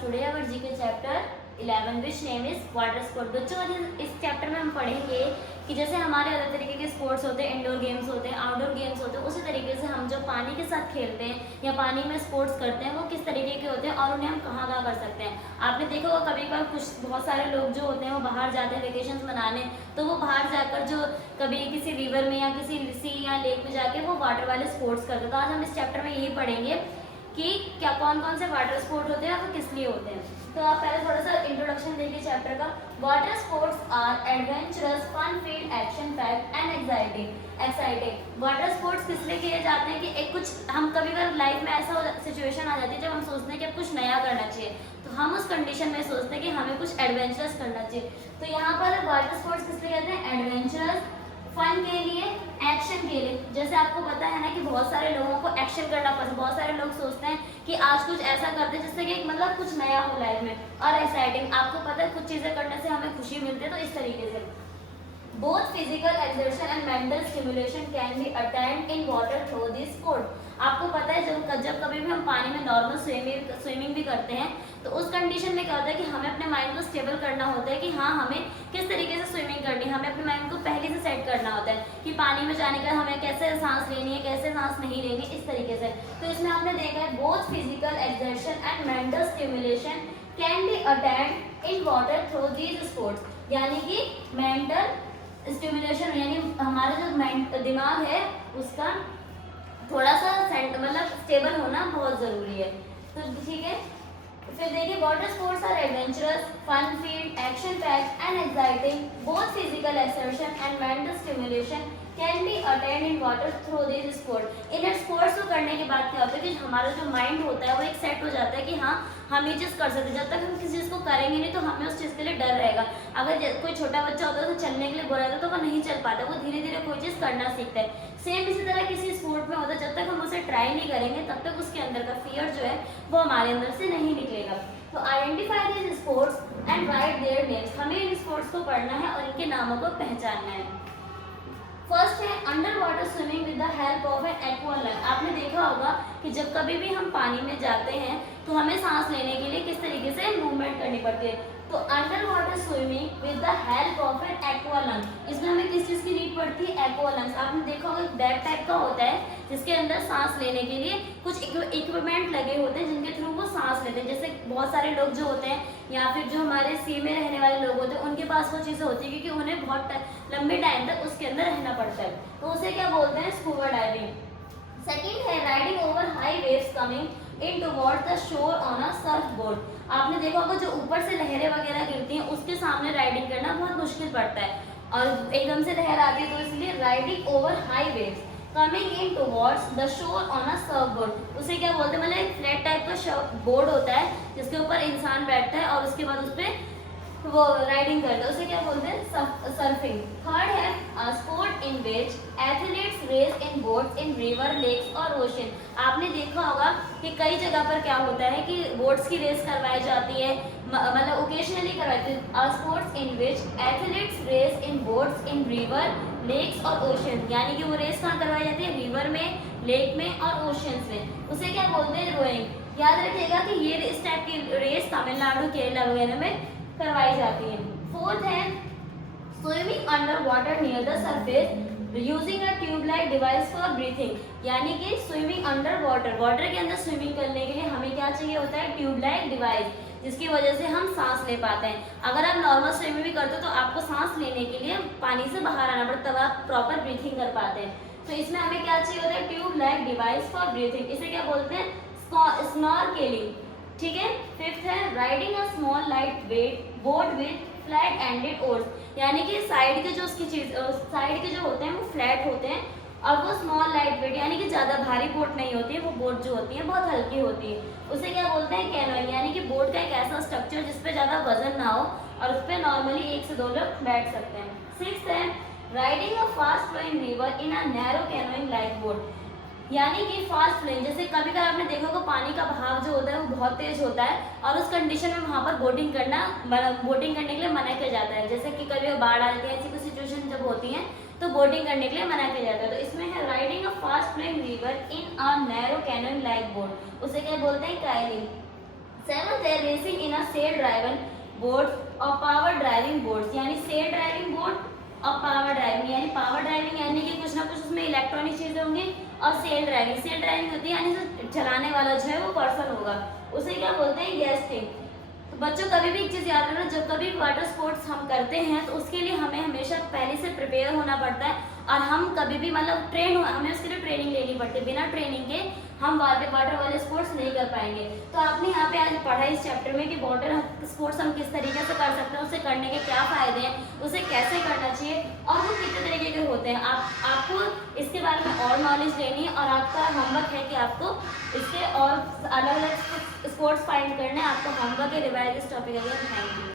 today our GK chapter 11 which name is water sport। बच्चों आज इस चैप्टर में हम पढ़ेंगे कि जैसे हमारे अलग तरीके के स्पोर्ट्स होते हैं, इंडोर गेम्स होते हैं, आउटडोर गेम्स होते हैं, उसी तरीके से हम जो पानी के साथ खेलते हैं या पानी में स्पोर्ट्स करते हैं वो किस तरीके के होते हैं और उन्हें हम कहाँ कहाँ कर सकते हैं। आपने देखा होगा कभी कभार कुछ बहुत सारे लोग जो होते हैं वो बाहर जाते हैं वेकेशन मनाने, तो वो बाहर जाकर जो कभी किसी रिवर में या किसी सी या लेक में जाके वो वाटर वाले स्पोर्ट्स करते हैं। तो आज हम इस चैप्टर में यही पढ़ेंगे कि क्या कौन कौन से वाटर स्पोर्ट होते हैं और किस लिए होते हैं। तो आप पहले थोड़ा सा इंट्रोडक्शन देखिए चैप्टर का। Water sports are adventurous, fun field, action packed and exciting. Water sports किस लिए किए जाते हैं कि एक कुछ हम कभी कभी लाइफ में ऐसा सिचुएशन आ जाती है जब हम सोचते हैं कि अब कुछ नया करना चाहिए, तो हम उस कंडीशन में सोचते हैं कि हमें कुछ एडवेंचरस करना चाहिए। तो यहाँ पर वाटर स्पोर्ट्स किस लिए कहते हैं? एडवेंचरस, फन के लिए, एक्शन के लिए। जैसे आपको पता है ना कि बहुत सारे लोगों को एक्शन करना पसंद, बहुत सारे लोग सोचते हैं कि आज कुछ ऐसा करते हैं जिससे कि मतलब कुछ नया हो लाइफ में। और एक्साइटिंग, आपको पता है कुछ चीज़ें करने से हमें खुशी मिलती है, तो इस तरीके से। Both physical exertion and mental stimulation can be attained in water through this sport। आपको पता है जब कभी भी हम पानी में नॉर्मल स्विमिंग भी करते हैं तो उस कंडीशन में क्या होता है कि हमें अपने माइंड को स्टेबल करना होता है कि हाँ हमें किस तरीके से स्विमिंग करनी है। हमें अपने माइंड को पहले से सेट करना होता है कि पानी में जाने का हमें कैसे सांस लेनी है, कैसे सांस नहीं लेनी, इस तरीके से। तो इसमें आपने देखा है both physical exertion and mental stimulation can be attend in water through these sports. यानी कि मेंटल स्टिमुलेशन यानी हमारा जो दिमाग है उसका थोड़ा सा मतलब स्टेबल होना बहुत ज़रूरी है। तो ठीक है, फिर देखिए water sports are adventurous, fun field, action packed and exciting. Both physical exertion and mental stimulation can be attend in water through this sport. इन स्पोर्ट्स को करने के बाद क्या होता है कि हमारा जो माइंड होता है वो एक सेट हो जाता है कि हाँ हम ये चीज़ कर सकते हैं। जब तक हम किसी चीज़ को करेंगे नहीं तो हमें उस चीज़ के लिए डर रहेगा। अगर कोई छोटा बच्चा होता है तो चलने के लिए बोला जाता है तो वो नहीं चल पाता, वो धीरे धीरे कोई चीज़ करना सीखता है। सेम इसी तरह किसी स्पोर्ट में होता है, जब तक हम उसे ट्राई नहीं करेंगे तब तक उसके अंदर का फियर जो है वो हमारे अंदर से नहीं निकलेगा। तो identify this sports and right their names. हमें इन स्पोर्ट्स को पढ़ना है और इनके नामों को पहचानना है। फर्स्ट है under water swimming with the help of N aqua lung. आपने देखा होगा कि जब कभी भी हम पानी में जाते हैं तो हमें सांस लेने के लिए किस तरीके से मूवमेंट करनी पड़ती है। तो under water swimming with the help of N aqua lung, इसमें हमें किस चीज़ की नीड पड़ती है? Aqua lungs. आपने देखा होगा एक बैग टाइप का होता है जिसके अंदर सांस लेने के लिए कुछ इक्विपमेंट लगे होते हैं जिनके थ्रू वो सांस लेते हैं। जैसे बहुत सारे लोग जो होते हैं या फिर जो हमारे सी में रहने वाले लोग होते हैं उनके पास वो चीज़ें होती है क्योंकि उन्हें बहुत लंबे टाइम तक उसके अंदर रहना पड़ता है, तो उसे क्या बोलते हैं? Scuba diving. सेकेंड है riding over high waves coming in towards the shore on a Surf board. आपने देखा होगा जो ऊपर से लहरें वगैरह गिरती हैं उसके सामने राइडिंग करना बहुत मुश्किल पड़ता है और एकदम से लहर आती है, तो इसलिए riding over high waves coming in towards the shore on a Surf board. उसे क्या बोलते हैं? मतलब एक फ्लैट टाइप का बोर्ड होता है जिसके ऊपर इंसान बैठता है और उसके बाद उस पर वो राइडिंग करते हैं, उसे क्या बोलते हैं? सर्फिंग। थर्ड है sport in which athletes race in boats in river, lakes और ओशन। आपने देखा होगा कि कई जगह पर क्या होता है कि बोट्स की रेस करवाई जाती है, मतलब ओकेजनली करवाती है। Sports in which athletes race in boats in river, lakes और ओशन। यानी कि वो रेस कहाँ करवाई जाती है? रिवर में, लेक में और ओशंस में। उसे क्या बोलते हैं? रोइंग। याद रखिएगा कि ये इस टाइप की रेस तमिलनाडु, केरला वगैरह में करवाई जाती है। फोर्थ है swimming under water near the surface using a tube like device for breathing. यानी कि स्विमिंग अंडर वाटर, वाटर के अंदर स्विमिंग करने के लिए हमें क्या चाहिए होता है? ट्यूब लाइक डिवाइस, जिसकी वजह से हम सांस ले पाते हैं। अगर आप नॉर्मल स्विमिंग भी करते हो तो आपको सांस लेने के लिए पानी से बाहर आना पड़ता है, तब आप प्रॉपर ब्रीथिंग कर पाते हैं। तो इसमें हमें क्या चाहिए होता है? Tube like device for breathing. इसे क्या बोलते हैं? स्नॉर्केलिंग। ठीक है। फिफ्थ है riding a small light weight boat with flat ended ores. यानी कि साइड के जो उसकी साइड के जो होते हैं वो फ्लैट होते हैं और वो स्मॉल लाइट वेट यानी कि ज़्यादा भारी बोट नहीं होती है, वो बोट जो होती है बहुत हल्की होती है। उसे क्या बोलते हैं? कैनोइंग। यानी कि बोट का एक ऐसा स्ट्रक्चर जिस पे ज़्यादा वजन ना हो और उस पर नॉर्मली 1 से 2 लोग बैठ सकते हैं। सिक्स्थ है riding a fast flowing river in a narrow canoeing like boat. यानी कि फास्ट फ्लोइंग, जैसे कभी कभी आपने देखा होगा पानी का बहाव जो होता है वो बहुत तेज होता है और उस कंडीशन में वहाँ पर बोटिंग करने के लिए मना किया जाता है। जैसे कि कभी बाढ़ आ जाती है, ऐसी कोई सिचुएशन जब होती है तो बोटिंग करने के लिए मना किया जाता है। तो इसमें है riding a fast flowing river in a narrow canoeing like boat. उसे क्या बोलते हैं? कायलिंग। सेवंथ है racing in a sail driven board और पावर ड्राइविंग बोर्ड्स, यानी सेल ड्राइविंग बोर्ड और पावर ड्राइविंग, यानी पावर ड्राइविंग यानी कि कुछ ना कुछ उसमें इलेक्ट्रॉनिक चीजें होंगी, और सेल ड्राइविंग होती है यानी जो चलाने वाला जो है वो पर्सन होगा, उसे क्या बोलते हैं, गेस्टिंग। तो बच्चों कभी भी एक चीज याद रखना, जब कभी वाटर स्पोर्ट्स हम करते हैं तो उसके लिए हमें हमेशा पहले से प्रिपेयर होना पड़ता है, और हम कभी भी मतलब हमें उसके लिए ट्रेनिंग लेनी पड़ती है। बिना ट्रेनिंग के हम वाटर वाले स्पोर्ट्स नहीं कर पाएंगे। तो आपने यहाँ पे आज पढ़ा इस चैप्टर में कि वाटर स्पोर्ट्स हम किस तरीके से कर सकते हैं, उसे करने के क्या फायदे हैं, उसे कैसे करना चाहिए और वो कितने तरीके के होते हैं। आपको इसके बारे में और नॉलेज लेनी है, और आपका होमवर्क है कि आपको इसके और अलग अलग स्पोर्ट्स फाइंड करने हैं। आपको होमवर्क है, revise this topic again. Thank you.